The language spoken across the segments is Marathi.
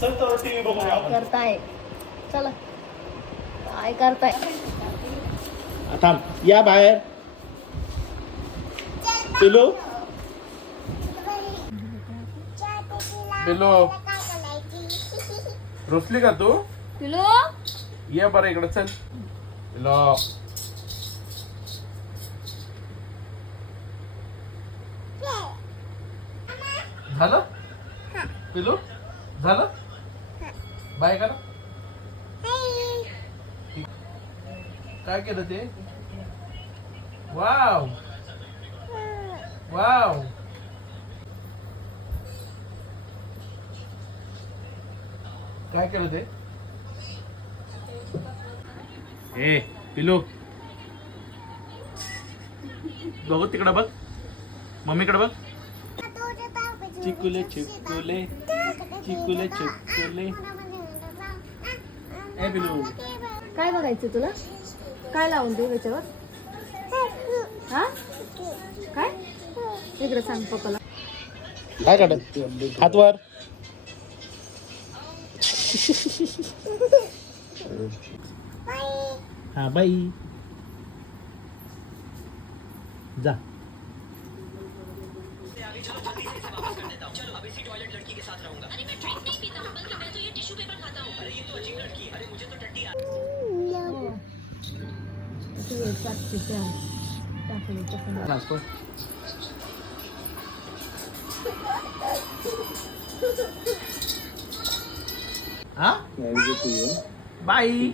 चल तर टीव्ही बघूया आपण. करताय चला काय करताय थांब या बाहेर. पिलू पिलू रुसली का तू? पिलो ये बरं इकडे चल. पिलो झालं पिलू झालं बाय करा. काय केलं ते? वाव वाव काय केलं ते? ए पिलू बघू तिकडं बघ मम्मीकडे बघ. चिकुले चिकुले चिकुले चिकुले. ए पिलू काय बघायचं तुला काय लावून देऊ त्याच्यावर हा काय इकडे सांग पप्पाला काय काढत हातवर. हा बाई जा. नाचतो. हा बाई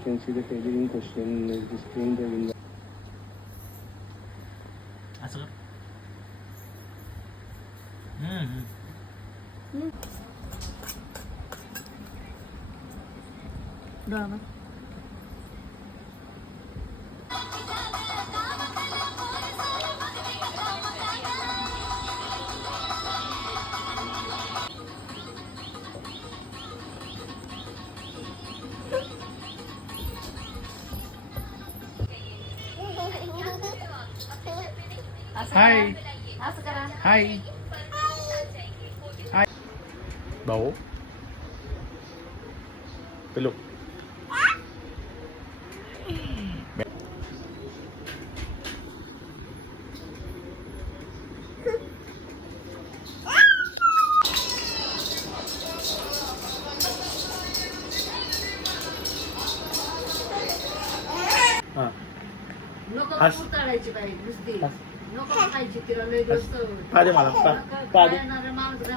असं कर. ड्रामा हाय असं करा हाय भाऊ पिलू नको हस. काढायची बाई नुसती हस. नको खायची तिला लय पाहिजे मला पाहिजे. माणूस